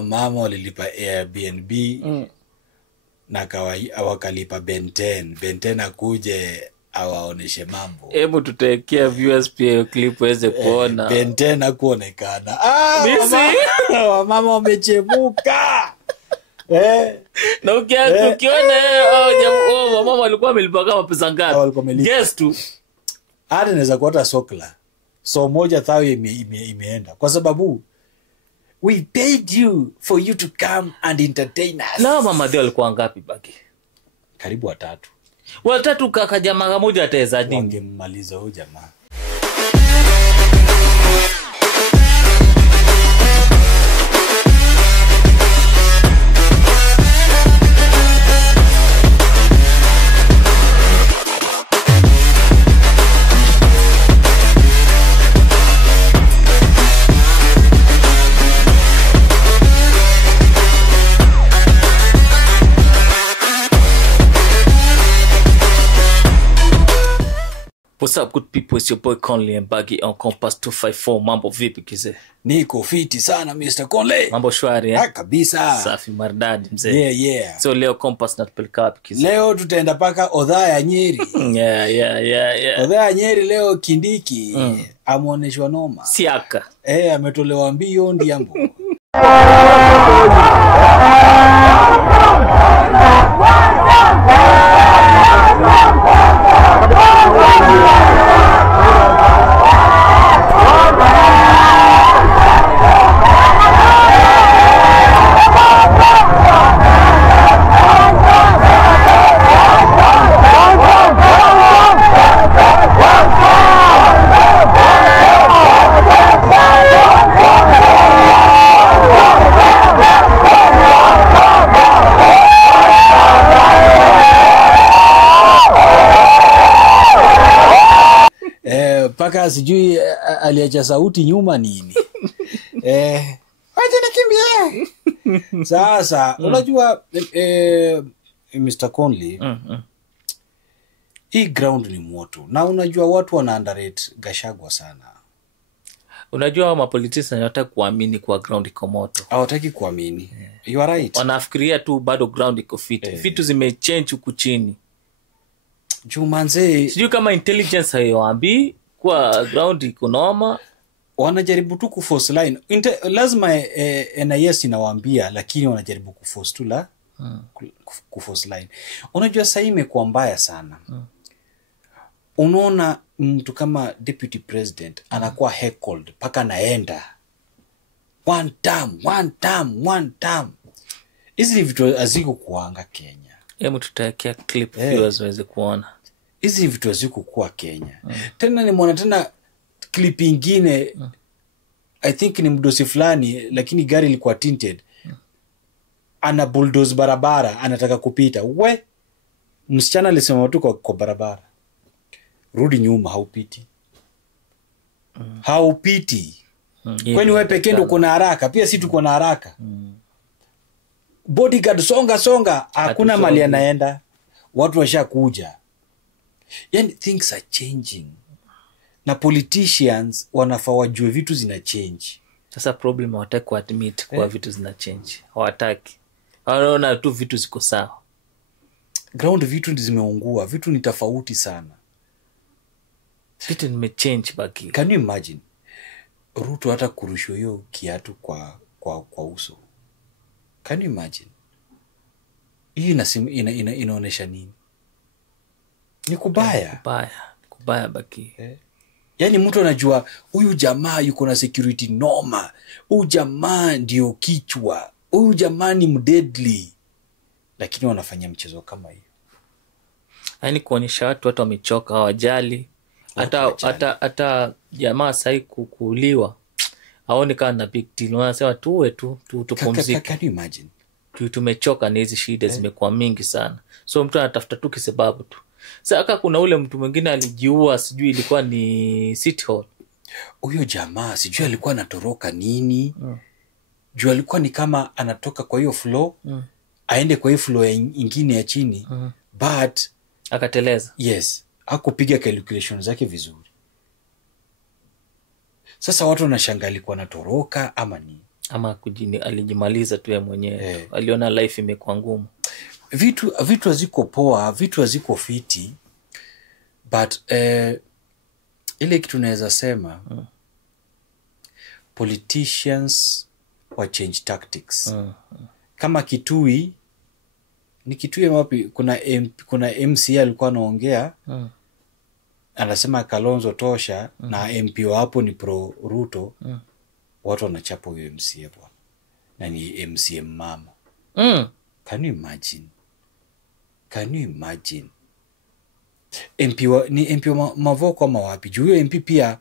Mama walilipa Airbnb na wakalipa Ben 10. Ben 10 akuje awaoneshe mambo. Hebu tutekea viewers pia clip waweze kuona. Ben 10 hakuonekana. Mama wamechemuka. Na ukiona mama walikuwa wamelipa kama pesa ngapi? Guess tu. Hata inaweza kuwa hata sokla. So moja thao imeenda. Kwa sababu we paid you for you to come and entertain us. Na mama ndio alikuwa ngapi baki? Karibu 3. 3 kaka jamaa moja ataweza nini? Wangemmaliza huyo jamaa. What's up good people, it's your boy Conley and Baggy on Compass 254. Mambo vipi kize? Niko fiti sana Mr. Conley. Mambo shwari kabisa. Safi maridadi mzee. Yeah. So leo Compass natupeleka wapi kize? Leo tutaenda paka Odhaa ya Nyeri. Yeah. Odhaa ya Nyeri leo Kindiki amuoneshwa noma. Siaka. Ametolewa mbio ndiambo. Paka sijui aliacha sauti nyuma nini. Acha nikimbie. Sasa unajua Mr. Conley hii ground ni moto. Na unajua watu wana underrate Gachagua sana. Unajua mapoliticians wanataka kuamini kwa ground iko moto. Hawataki kuamini. You are right. Wanafikiria tu bado ground iko fit. Vitu zimechange huku chini. Jumanze sijui kama intelligence hayoambi kwa ground iko noma. Wanajaribu tu kuforce line. Lazima NIS inawaambia, lakini wanajaribu kuforce tu la kuforce line. Unajua sasa imekuwa mbaya sana. Unaona mtu kama deputy president anakuwa heckled paka naenda one term. Hizi ni vitu haziko kuanga Kenya. Hebu tutakea clip viewers waweze kuona. Hizi vitu haziko kuwa Kenya. Tena nimeona tena clip nyingine I think ni mdosi fulani lakini gari ilikuwa tinted. Ana bulldoze barabara anataka kupita. Msichana alisema tu kwa barabara. Rudi nyuma haupiti. Haupiti. Kwani wewe pekee ndio uko na haraka? Pia sisi tuko na haraka. Bodyguard songa hakuna mali anaenda. Watu washakuja. Yani things are changing. Na politicians wanafaa wajue vitu zina change. Sasa problem hawataki kuadmit kwa vitu zina change. Hawataki. Wanaona tu vitu ziko sawa. Ground vitu zimeungua, vitu ni tofauti sana. Vitu nimechange baki. Can you imagine? Ruto hata kurushwa hiyo kiatu kwa uso. Can you imagine? Hii inaonesha nini? Ni kubaya. Kubaya baki. Yani mtu anajua huyu jamaa yuko na security noma. Huyu jamaa ndio kichwa. Huyu jamaa ni mdeadly. Lakini wanafanya mchezo kama hiyo. Yaani kuonyesha watu wamechoka, hawajali. Hata jamaa sahi kukuliwa. Haoni kama na big deal. Wanasema tuwe tu tupumzike. Can you imagine? Tumechoka na hizi shida zimekuwa mingi sana. So mtu anatafuta tu kisababu tu. Sasa kuna ule mtu mwingine alijiua, sijui ilikuwa ni City Hall. Huyo jamaa sijui alikuwa anatoroka nini. Juu alikuwa ni kama anatoka kwa hiyo floor, aende kwa hiyo floor nyingine ya chini. But akateleza. Yes, hakupiga calculation zake vizuri. Sasa watu wanashangaa alikuwa anatoroka ama nini? ama alijimaliza tu yeye mwenyewe. Aliona life imekuwa ngumu. Vitu haziko poa, vitu haziko fiti, but ile kitu naweza sema politicians wa change tactics. Kama Kitui, ni Kitui wapi, kuna MC alikuwa anaongea anasema Kalonzo tosha na MP hapo ni pro Ruto, watu wanachapa huyo MC bwana, na ni MCM mama. Can you imagine? Ni MP Mavoko ama wapi? Juu huyo MP pia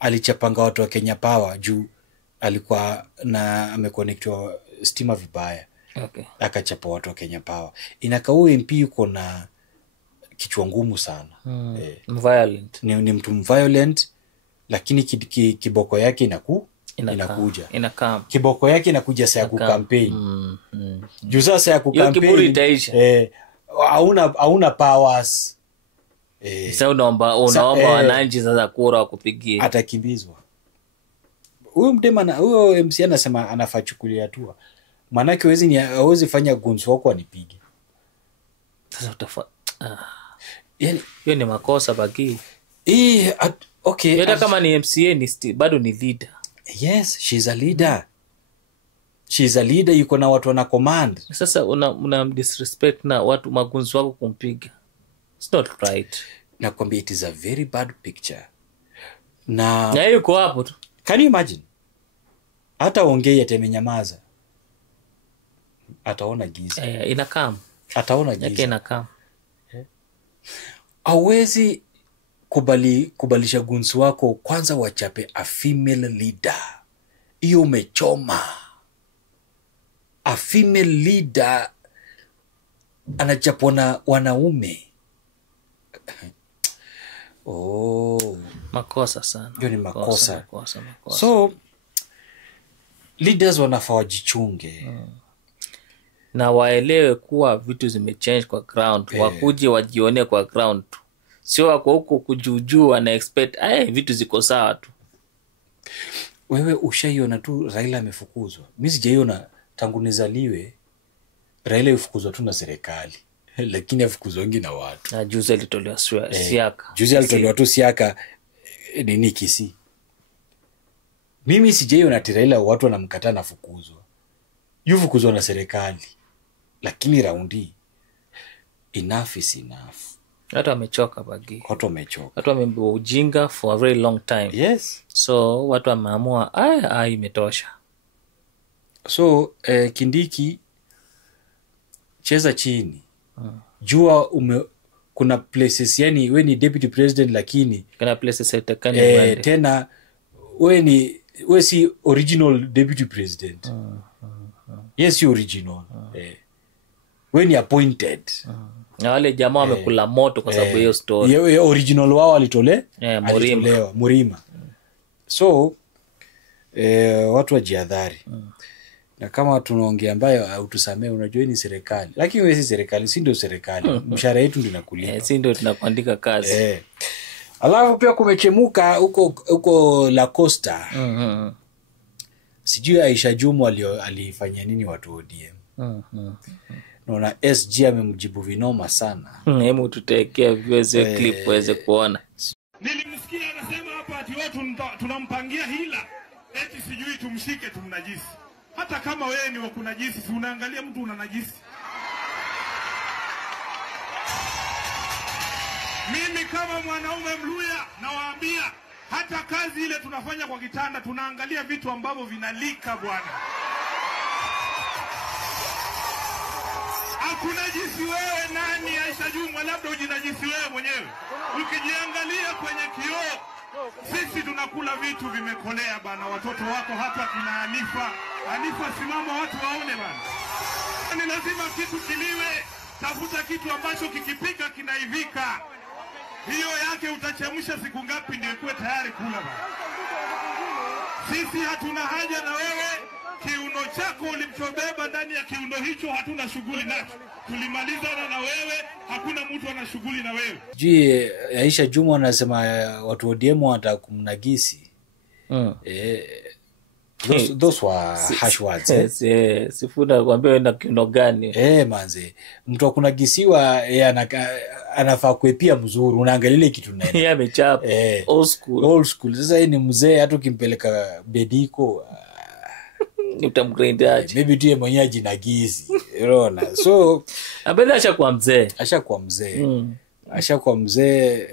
alichapanga watu wa Kenya Power juu alikuwa na ameconnectwa stima vibaya. Okay. Akachapa watu wa Kenya Power. Inakaa huyo MP yuko na kichwa ngumu sana. Violent. Ni mtu violent, lakini kiboko yake inakuja. Kiboko yake inakuja saa ya kukampeni. Juu sasa ya kukampeni hauna powers. Sasa unaomba wananchi sasa kura wakupigie. Atakimbizwa. Huyo MC anasema anafaa chukulia hatua. Maanake hawezi fanya guns wako anipige. Sasa yani hiyo ni makosa bagi. Okay. Hata kama ni MCA bado ni leader. Yes, she's a leader, yuko na watu wana command. Sasa una disrespect na watu magunzi wako kumpiga. It's not right. Nakwambia it is a very bad picture. Na yuko hapo tu. Can you imagine? Hata ongea atemenyamaza. Ataona giza. Inakam. Ataona giza. Yake inakam. Hawezi kubalisha gunsu wako kwanza wachape a female leader. Iyo umechoma. A female leader anachapwa na wanaume. Makosa sana. Hiyo ni makosa. So leaders wanafaa wajichunge. Na waelewe kuwa vitu zimechange kwa ground. Wakuje wajione kwa ground tu. Sio wako huko kujujua na expect vitu ziko sawa tu. Wewe ushaiona tu Raila amefukuzwa. Mimi sijaiona tangu nizaliwe Raila yufukuzwa tu na serikali. Lakini afukuzwa na watu. Na juzi alitolewa Siaka. Juzi alitolewa tu Siaka nini Kisii. Mimi sijaiona Raila watu wanamkataa na fukuzwa. Yufukuzwa na serikali. Lakini raundi enough is enough. Watu wamechoka bagi. Watu wamechoka. Watu wameambiwa ujinga for a very long time. Yes. So watu wameamua imetosha. So Kindiki cheza chini. Jua kuna places, yani we ni deputy president lakini kuna places itakani tena we si original deputy president. Yes, you original. We ni appointed. Na wale jamaa wamekula moto kwa sababu hiyo story. Original wao walitolewa Murima. So watu wajihadhari. Na kama tunaongea ambayo utusamee, unajua ni serikali. Lakini wewe si serikali, si ndio serikali. Mshahara yetu ndio inakulipa. Si ndio tunakuandika kazi. Alafu pia kumechemuka huko La Costa. Sijui Aisha Jumwa alifanya nini watu ODM. Naona SG amemjibu vinoma sana. Hemu tutekea viweze clip waweze kuona. Nilimsikia anasema hapa ati watu tunampangia hila. Eti sijui tumshike tumnajisi. Hata kama wewe ni wakunajisi, si unaangalia mtu unanajisi. Mimi kama mwanaume Mluya nawaambia hata kazi ile tunafanya kwa kitanda tunaangalia vitu ambavyo vinalika bwana. Hakunajisi wewe nani Aisha Jumwa, labda ujinajisi wewe mwenyewe. Ukijiangalia kwenye kioo, sisi tunakula vitu vimekolea bana. Watoto wako hapa kina Anifa simama watu waone bana. Ni lazima kitu kiliwe, tafuta kitu ambacho kikipika kinaivika. Hiyo yake utachemsha siku ngapi ndio ikuwe tayari kula bana. Sisi hatuna haja na wewe. Kiuno chako ulichobeba ndani ya kiuno hicho hatuna shughuli nacho. Tulimalizana na wewe, hakuna mtu ana shughuli na wewe. Jui Aisha Jumwa anasema watu ODM wanataka kumnagisi. Those were harsh words. Sifuna kwambia wenda kiuno gani. Manze. Mtu akunagisiwa anafaa kuepia mzuri. Unaangalia kitu nene. Yeye amechapa. Old school. Sasa yeye ni mzee hata ukimpeleka bediko utamgrade aje. Maybe tu yeye mwenyewe ajinagizi. Unaona. So abenda ashakuwa mzee. Ashakuwa mzee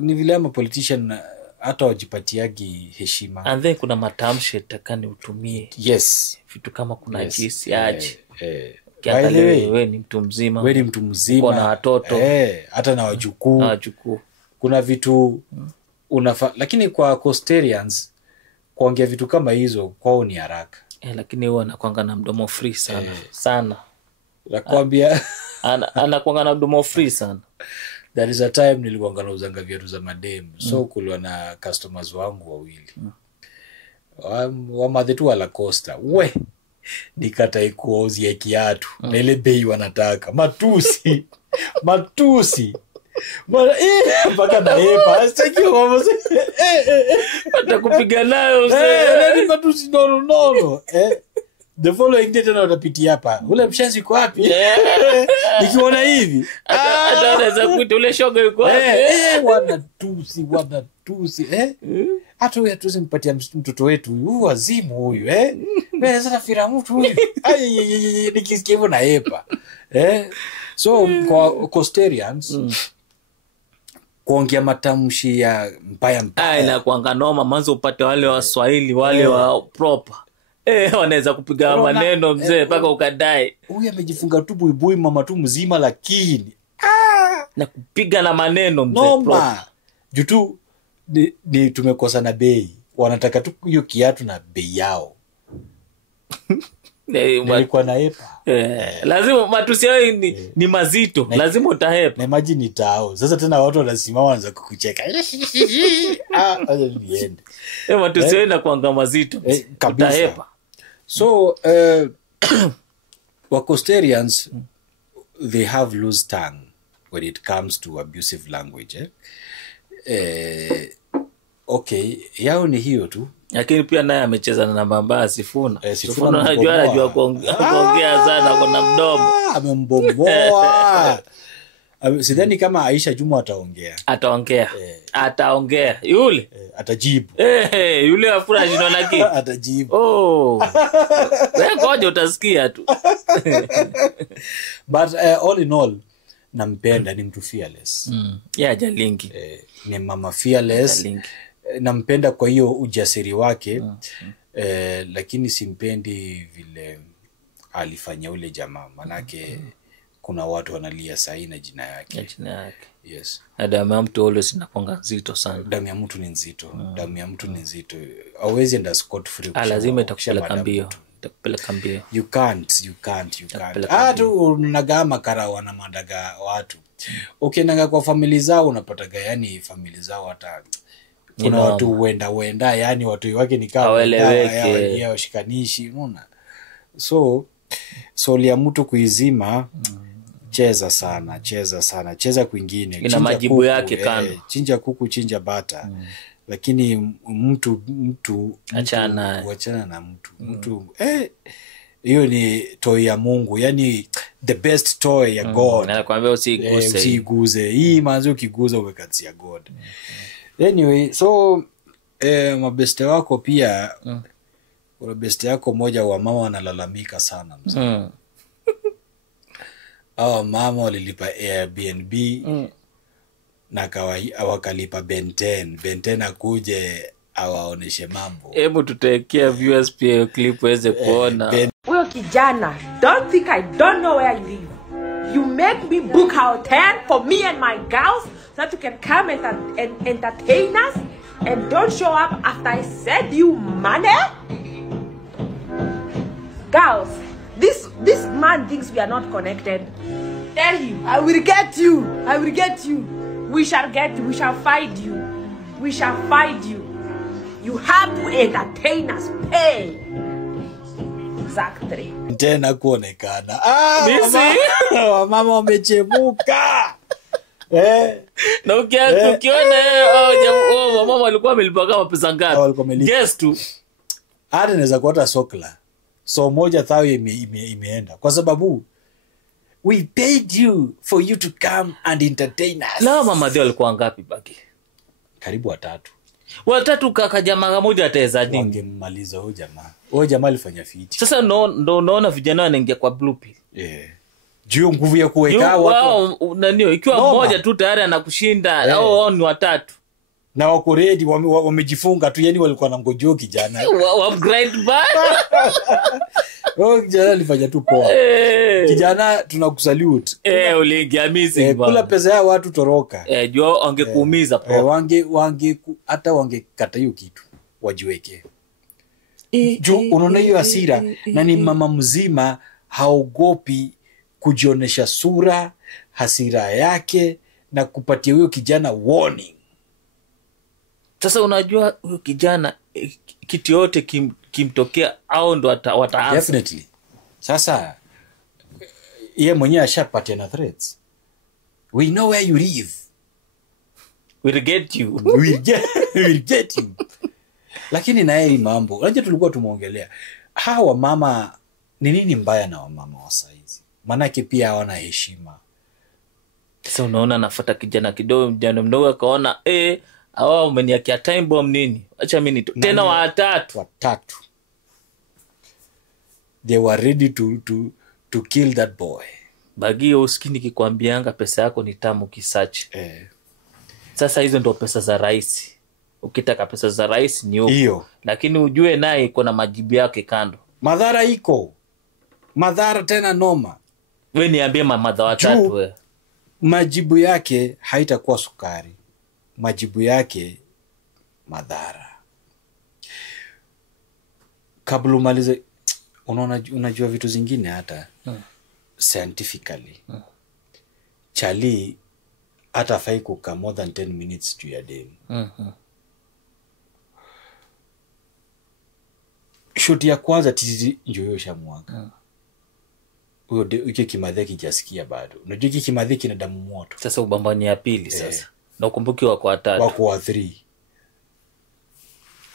ni vile ama politician hata wajipatiagi heshima. And then kuna matamshi takani utumie. Yes. Vitu kama kuna jisi aje. Kiangalia wewe ni mtu mzima. Uko na watoto. Hata na wajukuu. Kuna vitu lakini kwa Costarians kuongea vitu kama hizo kwao ni haraka. Lakini huwa anakuanga na mdomo free sana. Sana. Nakwambia anakuanga na mdomo free sana. There is a time nilikuanga nauzanga viatu za madem. So kulikuwa na customers wangu wawili. Wa madhetu wala Costa. Nikatai kuwauzia kiatu. Na ile bei wanataka. Matusi. Mpaka naepa. Stakio wamose. Watakupiga nayo mzee. Matusi nono. The following day tena watapitia hapa. Ule mshenzi yuko wapi? Nikiona hivi. Hata anaweza kuita ule shoga yuko wapi? Wanatusi. Hata huyu tusimpatia mtoto wetu. Huyu wazimu huyu. Wewe sasa fira mtu huyu. Nikisikia hivyo naepa. So kwa Costarians kuongea matamshi ya mbaya. Inakuanga noma mwanzo upate wale wa Swahili wale wa proper. Wanaweza kupiga maneno mzee mpaka ukadai. Huyu amejifunga tu buibui mama tu mzima lakini na kupiga na maneno mzee noma. Jutu ni tumekosa na bei. Wanataka tu hiyo kiatu na bei yao. Nilikuwa naepa. Lazima matusi yao ni mazito. Lazima utahepa. Na imagine tao. Sasa tena watu wanasimama wanaanza kukucheka. Aje niende. Matusi yao inakuanga mazito. Utahepa. So Costarians they have loose tongue when it comes to abusive language. Okay, yao ni hiyo tu. Lakini pia naye amecheza na namba mbaya Sifuna. Sifuna anajua kuongea sana kwa mdomo. Amembomoa. Sidhani kama Aisha Juma ataongea. Yule atajibu. Yule afura jino laki. Atajibu. Wewe ngoja utasikia tu. But all in all nampenda, ni mtu fearless. Jalingi. Ni mama fearless. Nampenda kwa hiyo ujasiri wake. Lakini simpendi vile alifanya ule jamaa. Manake kuna watu wanalia sahi na jina yake. Yes. Damu ya mtu always inakuanga nzito sana. Damu ya mtu ni nzito. Hauwezi enda scot free. Lazima itakupeleka mbio. You can't. Tu unagama karawa na mandaga watu. Ukienda kwa family zao unapataga yani family zao hata kuna watu wenda yani watu wake ni kama yao shikanishi unaona. So ya mtu kuizima cheza sana cheza kwingine. Ina majibu yake kando. Chinja kuku chinja bata. Lakini mtu achana na mtu hiyo ni toy ya Mungu, yani the best toy ya God. Nakwambia usiguze hii manzi, ukiguza umekatia God. Anyway, so mabeste wako pia kuna beste yako moja wa mama wanalalamika sana mzee. Mama walilipa Airbnb na wakalipa Ben 10 akuje awaoneshe mambo. Hebu tutekea viewers pia clip waweze kuona. Huyo kijana, don't think I don't know where you live. You make me book hotel for me and my girls so that you can come and entertain us and don't show up after I said you money. Girls, this man thinks we are not connected. Tell him, I will get you. We shall find you. You have to entertain us. Pay. Exactly. Tena kuonekana. Mama wamechemuka. Na ukiona mama walikuwa wamelipa kama pesa ngapi? Guess tu. Hata naweza kuota sokla. So moja thao imeenda. Kwa sababu we paid you for you to come and entertain us. Na mama ndio alikuwa ngapi baki? Karibu 3. 3 kaka jamaa moja ataweza nini? Wangemmaliza huyo jamaa. Huyo jamaa alifanya fiti. Sasa ndo unaona vijana wanaingia kwa blue pill. Juu nguvu ya kuweka watu. Nani ikiwa mmoja tu tayari anakushinda au ni 3. Na wako ready wamejifunga tu, yani walikuwa na ngojoo kijana. Grind back. Kijana alifanya tu poa. Kijana tunakusalute. Uliingia missing bwana. Kula pesa ya watu toroka. Jua wangekuumiza poa. Wange hata wangekata hiyo kitu wajiweke. Juu unaona hiyo hasira na ni mama mzima haogopi kujionesha sura, hasira yake na kupatia huyo kijana warning. Sasa unajua huyo kijana kitu yote kimtokea au ndo wataanza. Definitely. Sasa yeye mwenyewe ashapatia na threats. We know where you live. We'll get you. We'll get you. Lakini na yeye mambo. Unajua tulikuwa tumeongelea hawa mama ni nini mbaya na wamama wa saizi? Manake pia hawana heshima. Sasa unaona nafuata kijana kidogo mdogo akaona hawa umeniakia time bomb nini? Acha mimi tena 3. They were ready to kill that boy. Bagio uskini kikwambianga pesa yako ni tamu kisearch. Sasa hizo ndo pesa za rais. Ukitaka pesa za rais ni huko. Lakini ujue naye iko na majibu yake kando. Madhara iko. Madhara tena noma. Wewe niambie madhara 3 wewe. Majibu yake haitakuwa sukari. Majibu yake madhara. Kabla umalize unajua vitu zingine hata scientifically. Chali hata fai kukaa more than 10 minutes to your day. Shoti ya kwanza tizi njoyo shamwaga. Huyo uke kimadhe kijasikia bado. Unajua kimadhe kina damu moto. Sasa ubambani ya pili sasa. Na ukumbuki wako 3. Wako 3.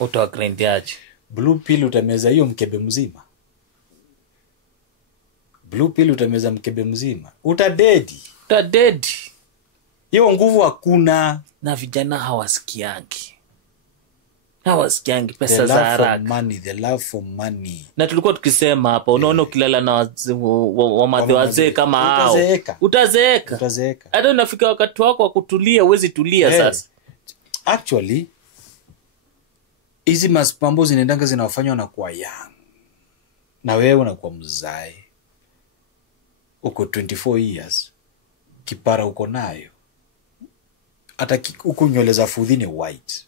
Utawagrind aje. Blue pill utameza hiyo mkebe mzima. Blue pill utameza mkebe mzima. Utadedi. Hiyo nguvu hakuna. Na vijana hawasikiangi pesa za haraka. The love for money. Na tulikuwa tukisema hapa unaona ukilala na wazee kama hao utazeeka. Hata unafika wakati wako wa kutulia uwezi tulia sasa. Actually hizi maspambo zinaendanga zinawafanywa na kuwa young. Na wewe unakuwa mzai. Uko 24 years. Kipara uko nayo. Hata uko nywele za fudhini white.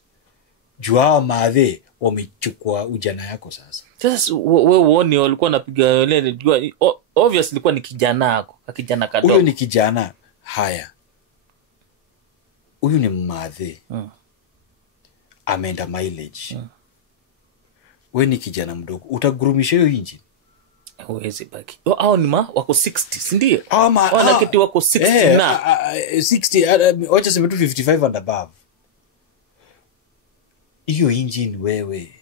Jua maadhe wamechukua ujana yako sasa. Sasa wewe uone walikuwa napiga ile obviously ilikuwa ni kijana yako, kijana kadogo. Huyu ni kijana. Haya. Huyu ni maadhe. Ameenda mileage. Wewe ni kijana mdogo. Utagurumisha hiyo engine. Huwezi baki. Hao ni wako 60, si ndio? Wana kitu wako 60 na 60 wacha sema tu 55 and above. Hiyo engine wewe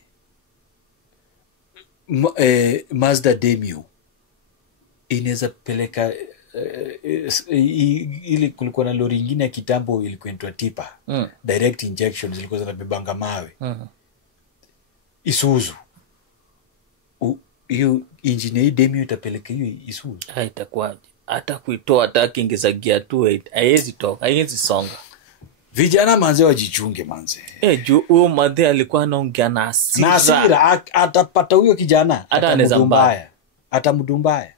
Mazda Demio inaweza peleka ili kulikuwa na lori nyingine ya kitambo ilikuwa inaitwa tipa. Direct injection zilikuwa zinabebanga mawe. Isuzu. Hiyo engine hii Demio itapeleka hiyo Isuzu. Haitakuwaje? Hata kuitoa hata ingeza gear 2 haiwezi toka, haiwezi songa. Vijana manze wajichunge manze. Juu huyo madhe alikuwa anaongea na hasira. Na hasira atapata huyo kijana. Atamdumbaya.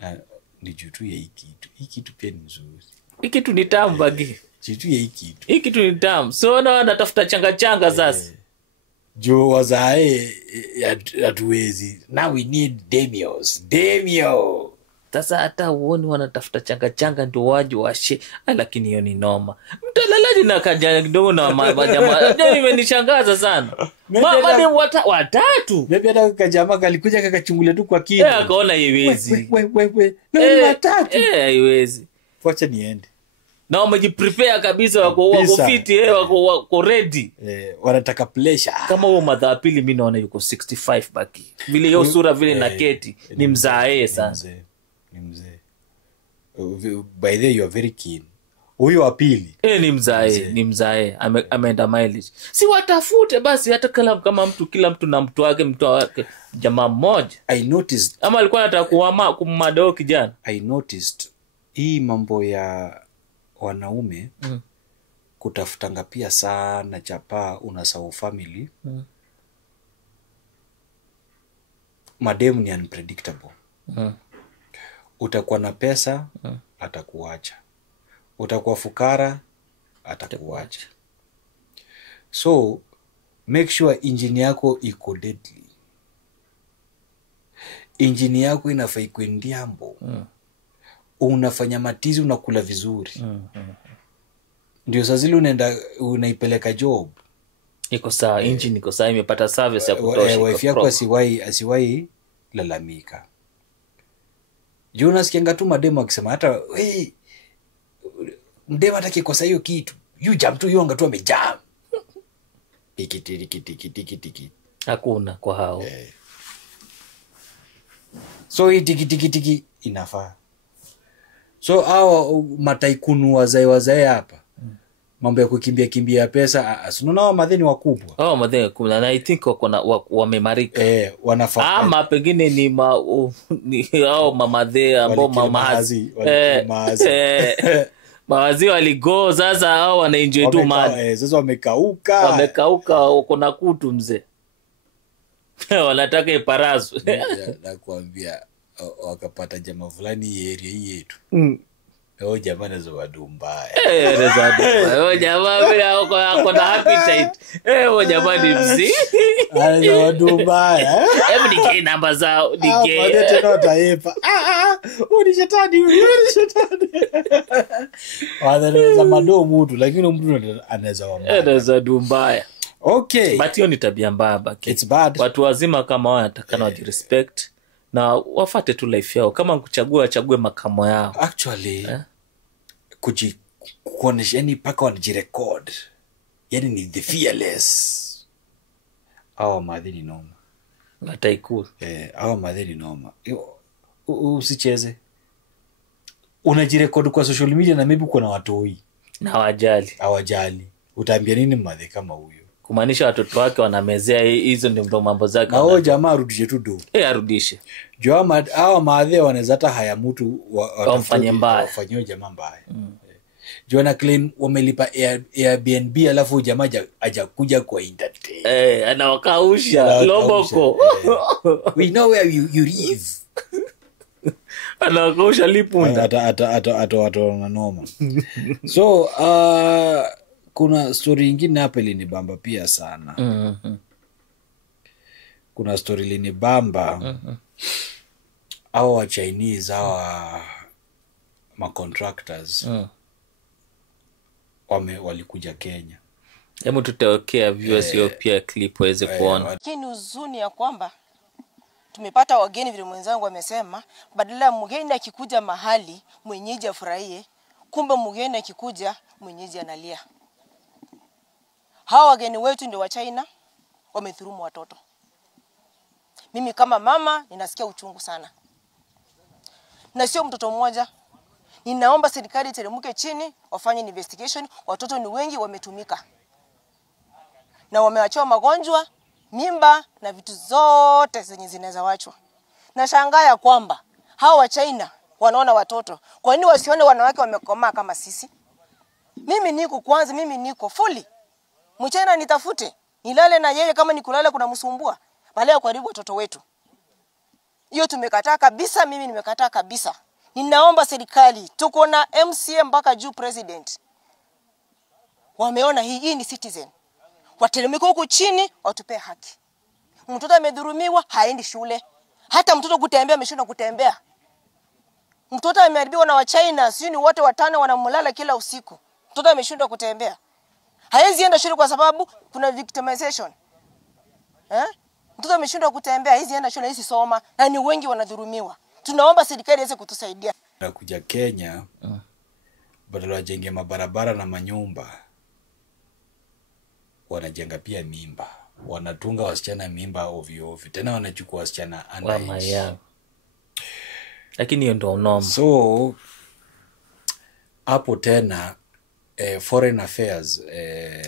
Na ni juu tu ya hii kitu. Hii kitu pia ni nzuri. Hii kitu ni tamu bagi. Jitu ya hii kitu. Hii kitu ni tamu. So na natafuta changa sasa. Juu wazae hatuwezi. Now we need Demios. Demio. Sasa hata uoni wanatafuta changa ndio waje washe. Lakini hiyo ni noma. Mtalalaji na kaja kidogo na majamaa. Ndio imenishangaza sana. Mama ni 3. Maybe hata kajamaa kalikuja kakachungulia tu kwa kile. Akaona haiwezi. We. Ni 3. Haiwezi. Wacha niende. Na wamejiprepare kabisa wako fit wako ready. Wanataka pleasure. Kama huo madha pili mimi naona yuko 65 baki. Vile hiyo sura vile na keti ni mzae sana. Ni mzee. By the way you are very keen. Huyo wa pili ni mzae ameenda mileage. Si watafute basi hata kama mtu kila mtu na mtu wake jamaa mmoja. I noticed ama alikuwa anataka kummadao kijana. I noticed hii mambo ya wanaume kutafutanga pia sana chapa unasahau family. Mademu ni unpredictable. Utakuwa na pesa atakuacha. Utakuwa fukara atakuacha. So make sure engine yako iko deadly. Engine yako inafaa iko ndiambo. Unafanya matizi unakula vizuri. Ndio sasa zile unaenda unaipeleka job. Iko sawa, engine iko sawa, imepata service ya kutosha. Wife yako asiwahi lalamika. Jonas kianga tu mademo akisema hata mdema atakikosa hiyo kitu. You jump tu yonga tu amejam. Tiki. Hakuna kwa hao. So hii tiki inafaa. So hao mataikunu wazae hapa. Mambo ya kukimbia pesa, unaona madheni wakubwa. Madheni kuna na I think wamemarika. Wanafaa. Ama pengine ni hao mamadhe ambao mamazi. Mawazi waligo sasa hao wanaenjoy tu mali. Sasa wamekauka kuna kutu mzee. Wanataka iparazo. Nakwambia wakapata jamaa fulani area hii yetu. Jamaa nazo wadumbaya. Jamaa bila wako na appetite. Jamaa ni mzee. Anazo wadumbaya. Hebu nike namba zao, nike. Baada tena taifa. Ni shetani. Wanaweza madomo mtu lakini mtu anaweza wambaya. Anaweza dumbaya. Okay. But hiyo ni tabia mbaya baki. It's bad. Watu wazima kama wao watakana wajirespect na wafate tu life yao. Kama kuchagua wachague makamo yao. Actually kuonesha yani paka wanajirecord. Yani ni the fearless. Hawa madhini noma. Wataikuu. Hawa madhini noma. Usicheze. Unajirecord kwa social media na maybe kuna watoi. Na hawajali. Utaambia nini madhe kama huyo? Kumaanisha watoto wake wanamezea hizo ndio mambo zake. Na jamaa arudishe tu do. Arudishe. Jua hawa madhe wanaweza hata haya mtu wafanye mbaya. Wafanywe jamaa mbaya. Jua na claim wamelipa Airbnb alafu jamaa hajakuja kwa entertain. Anawakausha loboko. We know where you live. Anawakausha lipunda. Ata watu na noma. So kuna story nyingine hapa ilinibamba pia sana. Kuna story ilinibamba. Hao wa Chinese ma contractors walikuja Kenya. Hebu tutawekea viewers hiyo pia clip waweze kuona. Lakini huzuni ya kwamba tumepata wageni vile mwenzangu amesema, badala ya mgeni akikuja mahali mwenyeji afurahie, kumbe mgeni akikuja mwenyeji analia. Hawa wageni wetu ndio wa China wamedhulumu watoto. Mimi kama mama ninasikia uchungu sana. Na sio mtoto mmoja. Ninaomba serikali iteremke chini wafanye investigation. Watoto ni wengi wametumika. Na wameachiwa magonjwa, mimba na vitu zote zenye zinaweza wachwa. Nashangaa ya kwamba hawa wa China wanaona watoto. Kwa nini wasione wanawake wamekomaa kama sisi? Mimi niko fully. Mchana nitafute. Nilale na yeye kama nikulala kuna msumbua. Balea kuharibu watoto wetu. Hiyo tumekataa kabisa, mimi nimekataa kabisa. Ninaomba serikali, tuko na MCA mpaka juu president. Wameona hii ni citizen. Wateremke huko chini, watupe haki. Mtoto amedhulumiwa, haendi shule. Hata mtoto kutembea ameshindwa kutembea. Mtoto ameharibiwa na wa China, sio ni wote watano wanamlala kila usiku. Mtoto ameshindwa kutembea. Haezi enda shule kwa sababu kuna victimization. Mtoto ameshindwa kutembea, hizi enda shule, hizi soma, na ni wengi wanadhulumiwa. Tunaomba serikali iweze kutusaidia. Na kuja Kenya badala wajenge mabarabara na manyumba, wanajenga pia mimba. Wanatunga wasichana mimba ovyo ovyo. Tena wanachukua wasichana underage. Lakini hiyo ndio normal. So hapo tena foreign affairs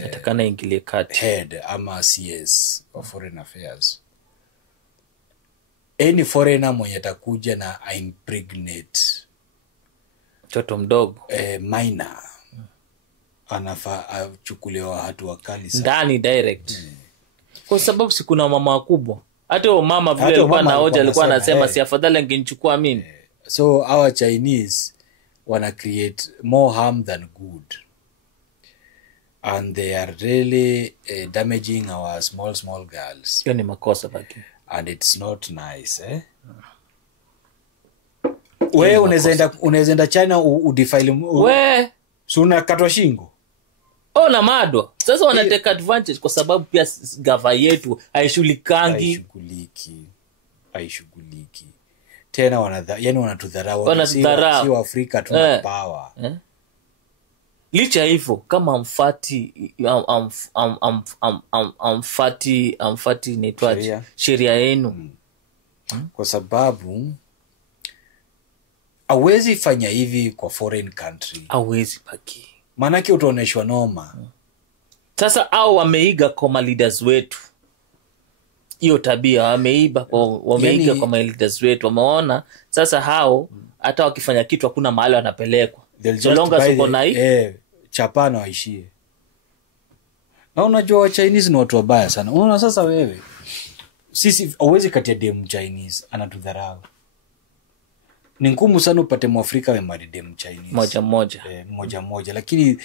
atakana ingilie kati, head ama CS of foreign affairs, any foreigner mwenye atakuja na impregnate mtoto mdogo minor, anafaa achukuliwa hatua kali sana ndani direct. Kwa sababu si kuna mama wakubwa, hata mama vile alikuwa na hoja, alikuwa anasema si afadhali angenichukua mimi. So our Chinese wanna create more harm than good, and they are really damaging our small girls. Hiyo ni makosa baki, and it's not nice. Wewe unaweza enda China udefile we so unakatwa shingo. Na madwa. Sasa wana take advantage kwa sababu pia gava yetu haishughuliki. Tena wanatudharau. Si wa Afrika tuna power. Licha hivyo kama amfati netwaje sheria yenu. Kwa sababu hawezi fanya hivi kwa foreign country. Hawezi baki. Manake utaoneshwa noma. Sasa au wameiga kwa leaders wetu. Hiyo tabia wameiga kwa leaders wetu. Wameona sasa hao hata wakifanya kitu hakuna mahali wanapelekwa. So long as uko na chapana waishie. Na unajua wa Chinese ni watu wabaya sana. Unaona sasa wewe. Sisi hauwezi katia dem Chinese anatudharau. Ni ngumu sana upate Mwafrika wemari dem Chinese. Moja. Lakini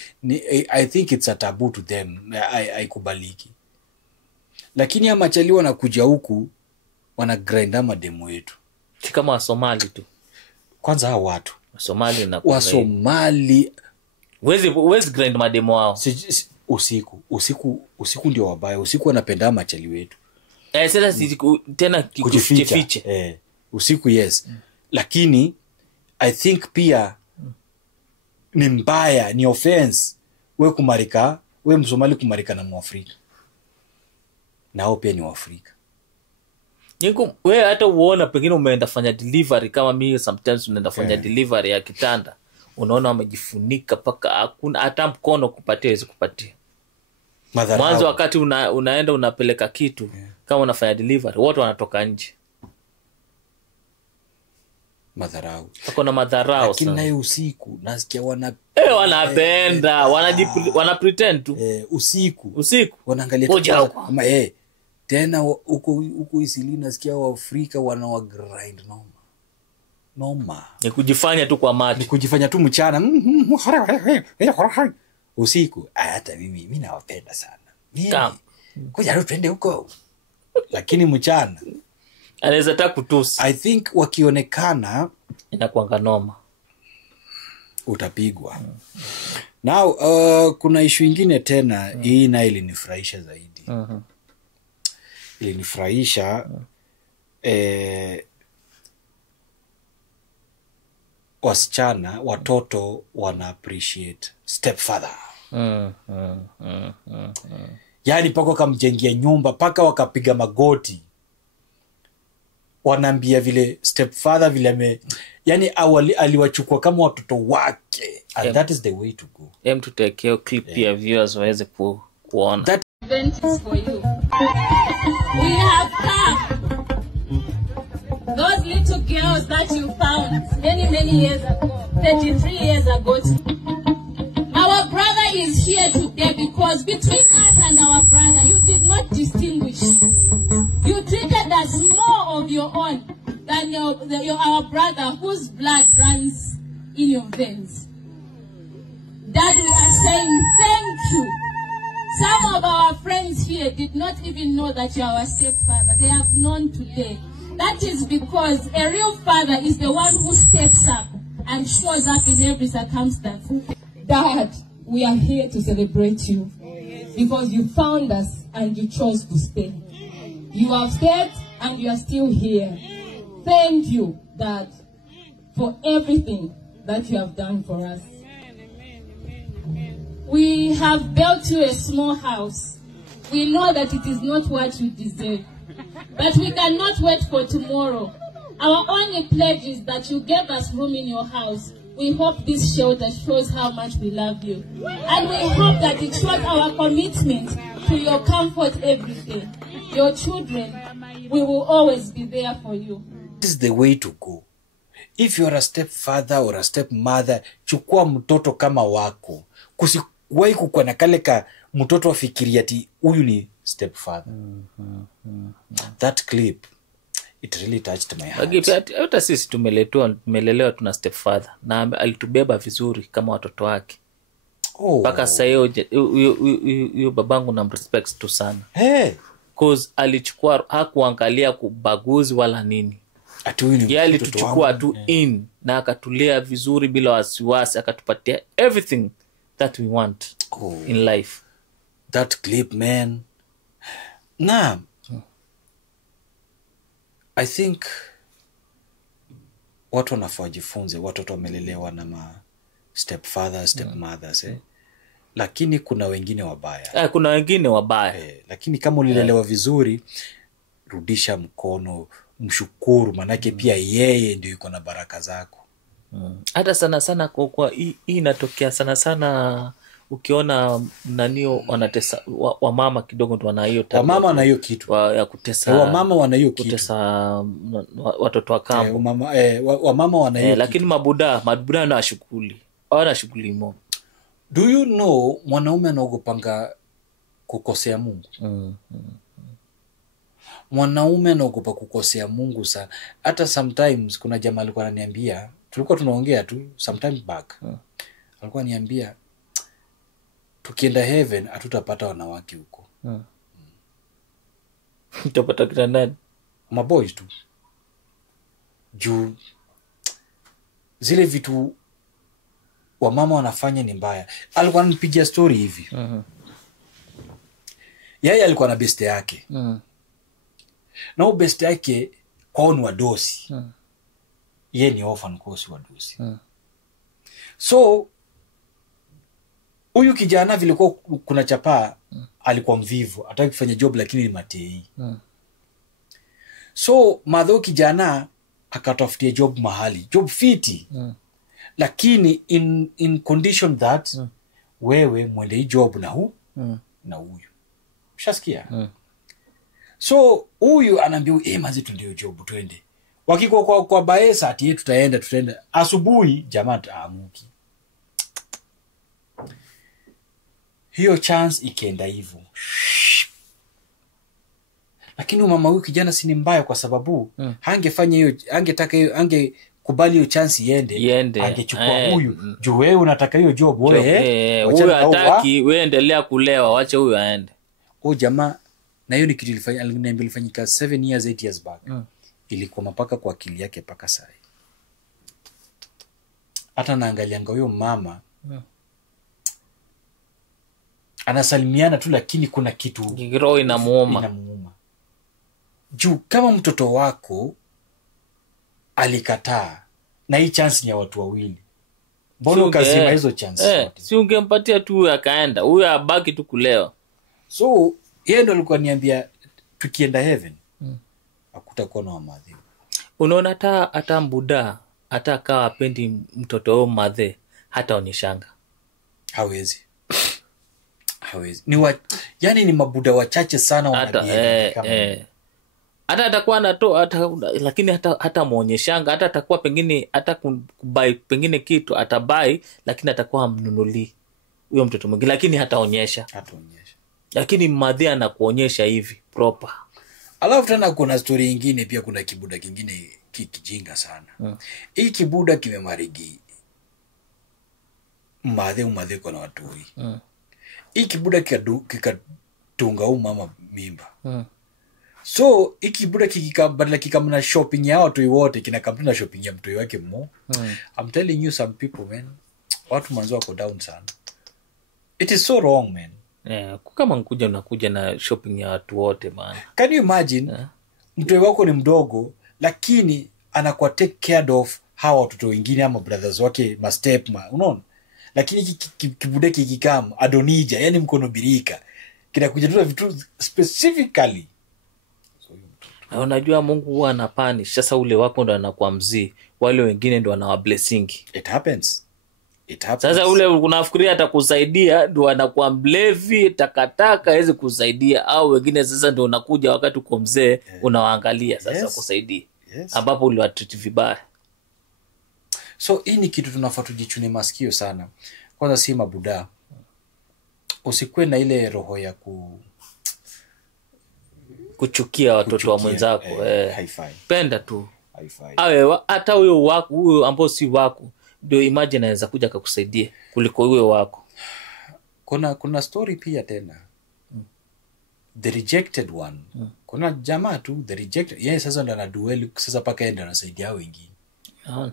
I think it's a taboo to them. Haikubaliki. Lakini ya machali wanakuja huku wana grind ama demo wetu. Si kama Wasomali tu. Kwanza hao watu. Wasomali Wezi grind mademo wao. Usiku ndio wabaya. Usiku wanapenda machali wetu. Sasa tena kujificha. Usiku yes. Lakini I think pia ni mbaya, ni offense we Msomali kumarika na Mwafrika. Nao pia ni Waafrika. Wewe hata uona pengine umeenda fanya delivery kama mimi sometimes unaenda fanya delivery ya kitanda. Unaona wamejifunika paka hakuna hata mkono kupatia mwanzo wakati unaenda unapeleka kitu kama unafanya delivery wote wanatoka nje. Madharau. Hakuna madharau. Lakini nayo usiku nasikia wanapenda wana pretend tu. Usiku wanaangalia kama tena huko Isili nasikia Waafrika wanawagrind noma. Ni kujifanya tu kwa macho. Ni kujifanya tu mchana. Usiku hata mimi nawapenda sana. Kuja twende huko. Lakini mchana anaweza ta kutusi. I think wakionekana inakuanga noma. Utapigwa. Now kuna issue nyingine tena hii na ilinifurahisha zaidi. Ilinifurahisha wasichana watoto wana appreciate stepfather. Yaani pako kamjengia nyumba paka wakapiga magoti. Wanaambia vile stepfather vile yani aliwachukua kama watoto wake. And that is the way to go. To take your clip ya viewers waweze kuona. That event is for you. We have come. Those little girls that you found many years ago, 33 years ago. Our brother is here today because between us and our brother, you did not distinguish. You treated us more of your own than our brother whose blood runs in your veins. Dad, we are saying thank you. Some of our friends here did not even know that you are our stepfather. They have known today. That is because a real father is the one who steps up and shows up in every circumstance. Dad, we are here to celebrate you because you found us and you chose to stay. You have stayed and you are still here. Thank you, Dad, for everything that you have done for us. We have built you a small house. We know that it is not what you deserve. But we cannot wait for tomorrow. Our only pledge is that you gave us room in your house. We hope this shelter shows how much we love you. And we hope that it shows our commitment to your comfort every day. Your children, we will always be there for you. This is the way to go. If you are a stepfather or a stepmother, chukua mtoto kama wako. Kusiwahi kukuwa na kale ka mtoto afikiria ati huyu ni stepfather. That clip, it really touched my heart. Hata sisi tumelelewa tuna stepfather na alitubeba vizuri kama watoto wake. Mpaka sasa hiyo babangu na respect tu sana. Cause alichukua, hakuangalia kubaguzi wala nini. Yeye alituchukua tu in na akatulea vizuri bila wasiwasi, akatupatia everything that we want in life. That clip, man. Nah. I think watu wanafaa wajifunze, watoto wamelelewa na ma stepfathers, stepmothers, lakini kuna wengine wabaya. Kuna wengine wabaya. Lakini kama ulilelewa vizuri, rudisha mkono, mshukuru, manake pia yeye ndio yuko na baraka zako. Hata sana sana kwa hii inatokea sana sana ukiona nanio wanatesa wamama kidogo ndo wana hiyo tabia. Wamama wana hiyo kitu ya kutesa. Wamama wana hiyo kitu. Kutesa watoto wa kambo. Wamama wana hiyo. Lakini mabuda na shughuli. Hawana shughuli mo. Do you know mwanaume anaogopanga kukosea Mungu? Mwanaume anaogopa kukosea Mungu sana. Hata sometimes kuna jamaa alikuwa ananiambia, tulikuwa tunaongea tu sometime back. Alikuwa ananiambia tukienda heaven hatutapata wanawake huko. Tutapata kina nani? Maboys tu. Juu zile vitu wamama wanafanya ni mbaya. Alikuwa ananipigia story hivi. Yeye alikuwa na best yake. Na best yake kwao ni wadosi. Yeye ni orphan kosi wadosi. So huyu kijana vile kwa kuna chapa alikuwa mvivu, hataki kufanya job lakini ni matei. So madho kijana akatafutia job mahali, job fiti. Lakini in condition that wewe mwende hii job na na huyu. Ushasikia? So huyu anaambia mazi tu ndio job twende. Wakiko kwa baesa ati tutaenda. Asubuhi jamaa aamuki. Hiyo chance ikaenda hivyo. Lakini mama huyu kijana si ni mbaya kwa sababu hangefanya hiyo, angetaka hiyo, angekubali hiyo chance iende. Angechukua huyu. Juu wewe unataka hiyo job wewe. Huyu hataki, wewe endelea kulewa, wacha huyu aende. Jamaa na hiyo ni kitu ilifanyika 7 years 8 years back. Ilikuwa mapaka kwa akili yake paka sasa. Hata naangalianga huyo mama anasalimiana tu, lakini kuna kitu roho inamuuma. Juu kama mtoto wako alikataa na hii chance ni ya watu wawili, mbona ukazima hizo chance? Si ungempatia tu akaenda, huyu abaki tu kulewa. So yeye ndo alikuwa niambia tukienda heaven hakutakuwa na madhi. Unaona hata mbuda hata akawa apendi mtoto wao madhe, hata onyeshanga hawezi. Yani ni mabuda wachache sana wanabia kama hata atakuwa anatoa lakini hata muonyeshanga, hata atakuwa pengine hata kubai pengine kitu atabai, lakini atakuwa amnunuli huyo mtoto mwingine, lakini hataonyesha. Lakini madhe anakuonyesha hivi proper. Alafu tena kuna story nyingine pia, kuna kibuda kingine kijinga sana. Hii kibuda kimemarigi madhe kwa na watu hii. Hii kibuda kikatunga mama mimba. So hii kibuda kikabadala kikamna shopping ya watu wote, kina kampuni na shopping ya mtu wake mmo. I'm telling you some people, man, watu manzo wako down sana. It is so wrong, man. Kama unakuja na shopping ya watu wote man. Can you imagine? Mtu wako ni mdogo lakini anakuwa take care of hawa watoto wengine ama brothers wake, unaona? lakini kibude kikikam Adonija, yani mkono birika kinakuja tu vitu specifically. Unajua Mungu huwa anapanish. Sasa ule wako ndo anakuwa mzee, wale wengine ndo anawa blessing. It happens. Sasa ule unafikiria atakusaidia ndo anakuwa mlevi takataka hawezi kusaidia, au wengine sasa ndo unakuja wakati uko mzee unawaangalia sasa kusaidia. Ambapo uliwatreat vibaya. So hii ni kitu tunafaa tujichune masikio sana. Kwanza si mabuda. Usikue na ile roho ya kuchukia watoto wa mwenzako. Haifai. Penda tu. Haifai. Awe hata huyo wako, huyo ambao si wako, ndio imagine anaweza kuja kukusaidia kuliko huyo wako. Kuna story pia tena. The rejected one. Kuna jamaa tu the rejected. Yeye sasa ndo anaduel, sasa paka yeye ndo anasaidia wengine. Naona.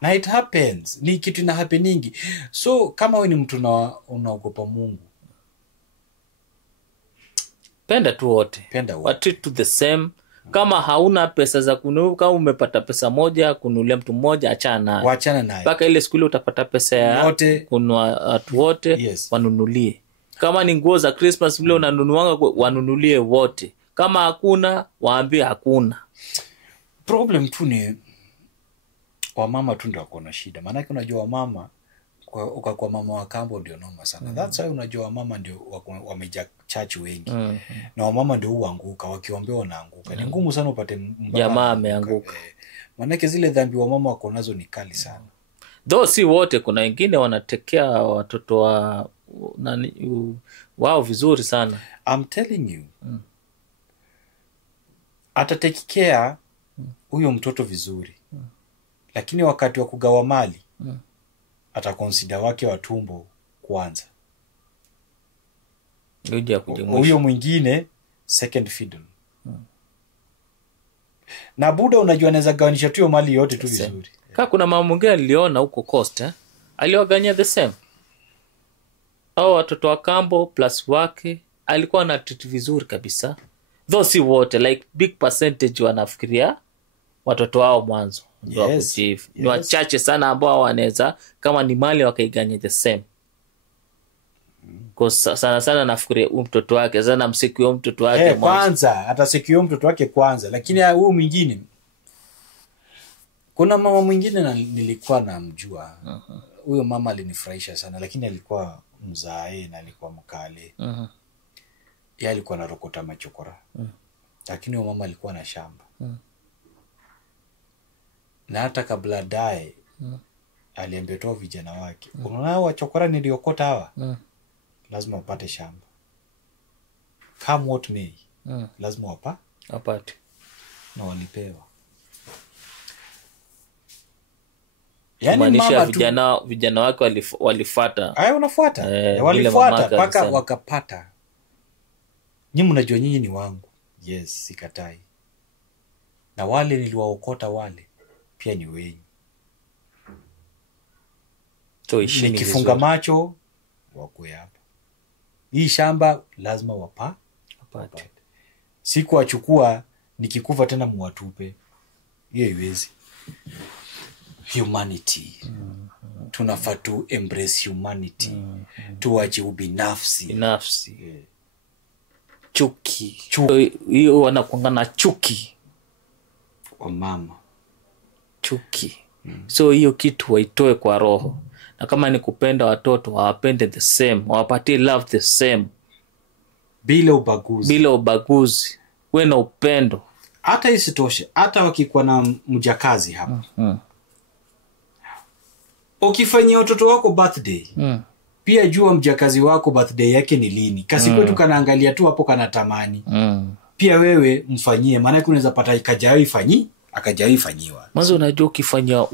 Na it happens. Ni kitu ina happeningi. So kama wewe ni mtu unaogopa Mungu, penda tu wote. Treat to the same. Kama hauna pesa za kununua, kama umepata pesa moja kununulia mtu mmoja, achana naye. Paka ile siku ile utapata pesa ya wote kununua watu wote, wanunulie. Kama ni nguo za Christmas vile unanunuanga, wanunulie wote. Kama hakuna, waambie hakuna. Problem tu ni wamama tu ndio wako na shida. Maana unajua wamama kwa mama wa kambo ndio noma sana. That's why unajua wamama ndio wamejaa church wengi. Na wamama ndio huanguka, wakiombewa wanaanguka. Ni ngumu sana upate jamaa ameanguka. Maana zile dhambi wamama wako nazo ni kali sana. Though si wote, kuna wengine wanatekea watoto wao vizuri sana. I'm telling you. Atatekea huyo mtoto vizuri. Lakini wakati wa kugawa mali ataconsider wake wa tumbo kwanza. Huyo mwingine second fiddle. Na buda unajua anaweza gawanisha tu mali yote tu vizuri. Kama kuna mama mwingine aliona huko Coast, aliwaganya the same. Au watoto wa kambo plus wake alikuwa na treat vizuri kabisa. Though si wote, like big percentage wanafikiria watoto wao mwanzo. Ni wachache sana ambao wanaweza kama ni mali wakaiganya the same. Kwa sana nafikiria mtoto wake sana msikio mtoto wake kwanza, atasikio mtoto wake kwanza, lakini huyu mwingine. Kuna mama mwingine nilikuwa namjua. Huyo mama alinifurahisha sana, lakini alikuwa mzae na alikuwa mkale. Yeye alikuwa anarokota machokora. Lakini huyo mama alikuwa na shamba. Na hata kabla dae aliambetoa vijana wake, unaona wachokora niliokota hawa, lazima wapate shamba. Come what may, lazima wapate. Na walipewa. Yani mama vijana wake walifuata. Wanafuata. Walifuata paka wakapata. Nyinyi mnajua nyinyi ni wangu. Yes, sikatai. Na wale niliwaokota wale pia ni wengi. Nikifunga macho wako hapa. Hii shamba lazima wapate. Siku wachukua nikikufa tena muwatupe. Hiyo iwezi. Humanity. Tunafaa tu embrace humanity. Tuache ubinafsi. Chuki. Hiyo wanakuanga na chuki. Wamama. Chuki. So hiyo kitu waitoe kwa roho. Na kama ni kupenda watoto, wawapende the same, wawapatie love the same. Bila ubaguzi. Uwe na upendo. Hata isitoshe, hata wakikuwa na mjakazi hapa. Ukifanyia watoto wako birthday, pia jua mjakazi wako birthday yake ni lini. Kasi kwetu kanaangalia tu hapo kana tamani. Pia wewe mfanyie, maana unaweza pata akajawahi fanyiwa. Mwanzo unajua ukifanyia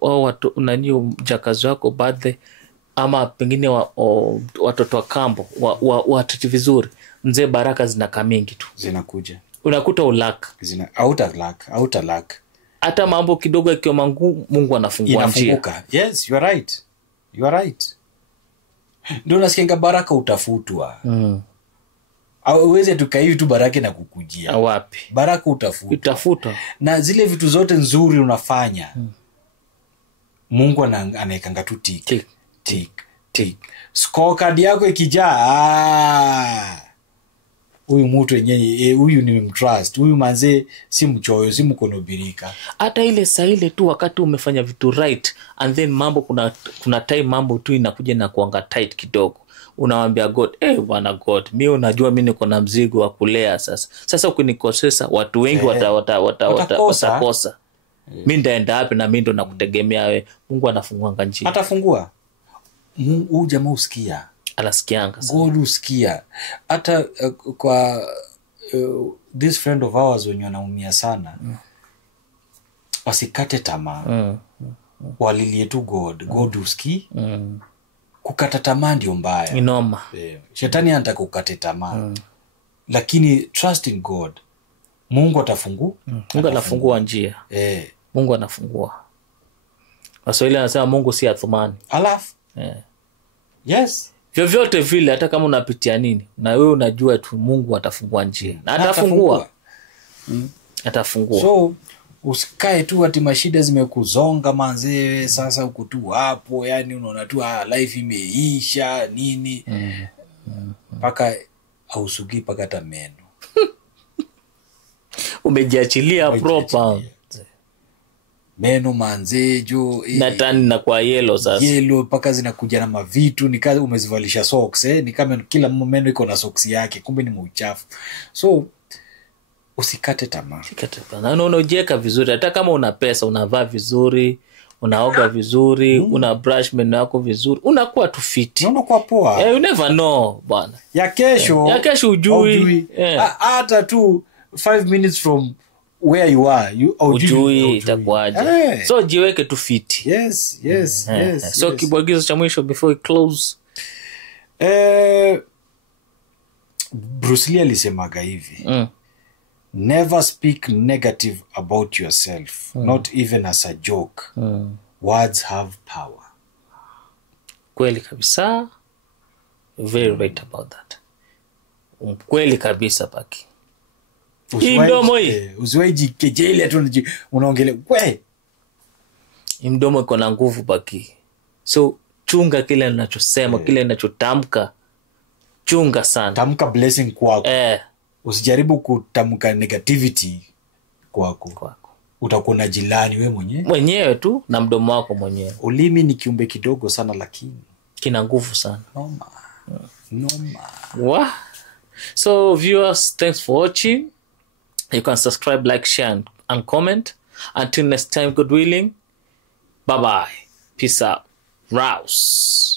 watu unanio mjakazi wako birthday ama pengine watoto wa kambo watati vizuri, mzee baraka zinakaa mingi tu. Zinakuja. Unakuta ulaka. Outer luck. Hata mambo kidogo yakiwa mangu, Mungu anafungua njia. Yes, you are right. Ndio nasikia baraka utafutwa. Uweze tukaivi tu baraka na kukujia. Wapi? Baraka utafutwa. Na zile vitu zote nzuri unafanya. Mungu anaekanga tu tiki. tick tick. Scorecard yako ikijaa, huyu mtu yenyewe huyu ni mtrust, huyu manze si mchoyo, si mkonobirika. Hata ile saa ile tu wakati umefanya vitu right and then mambo kuna time mambo tu inakuja na kuanga tight kidogo, unawambia God, bwana God, mimi unajua mimi niko na mzigo wa kulea sasa ukinikosesa watu wengi watakosa. Mimi ndaenda wapi na mimi ndo nakutegemea wewe. Mungu anafungua njia. Atafungua. Mungu jamaa usikia. Anasikianga sana. God usikia. Hata kwa this friend of ours wenye wanaumia sana. Wasikate tamaa. Walilie tu God. God usikii. Kukata tamaa ndio mbaya. Inoma. Shetani anataka kukate tamaa. Lakini trust in God. Mungu atafungua. Mungu anafungua njia. Mungu anafungua. Waswahili wanasema Mungu si athumani. Alafu. Yes. Vyovyote vile hata kama unapitia nini, na wewe unajua tu Mungu atafungua njia. Na atafungua. Atafungua. So usikae tu ati mashida zimekuzonga manze, sasa uko tu hapo, yani unaona tu life imeisha nini. Paka ausugi paka hata meno. Umejiachilia proper. Meno manzejo na tani na kwa yellow sasa. Yellow paka zinakuja na mavitu, ni kama umezivalisha socks ni kama kila meno iko na socks yake, kumbe ni mauchafu. So usikate tamaa. Na unaojeka vizuri, hata kama una pesa unavaa vizuri, unaoga vizuri, una brush meno yako vizuri, unakuwa tu fit. Unakuwa poa. You never know bwana. Ya kesho ujui. Hata tu 5 minutes from where you are, ujui itakuaje. So jiweke tu fit. Yes. So kibwagizo cha mwisho before we close. Bruce Lee alisemaga hivi. Never speak negative about yourself, not even as a joke. Words have power. Kweli kabisa. Very right about that. Kweli kabisa paki. Mdomo hii. Usiwaji kejeli atu unaongelea. Mdomo iko na nguvu paki. So chunga kile unachosema, kile unachotamka. Chunga sana. Tamka blessing kwako. Usijaribu kutamka negativity kwako. Utakuwa na jilani wewe mwenyewe tu na mdomo wako mwenyewe. Ulimi ni kiumbe kidogo sana lakini kina nguvu sana. Noma. So viewers, thanks for watching. You can subscribe, like, share and comment. Until next time, God willing. Bye bye. Peace out. Rouse.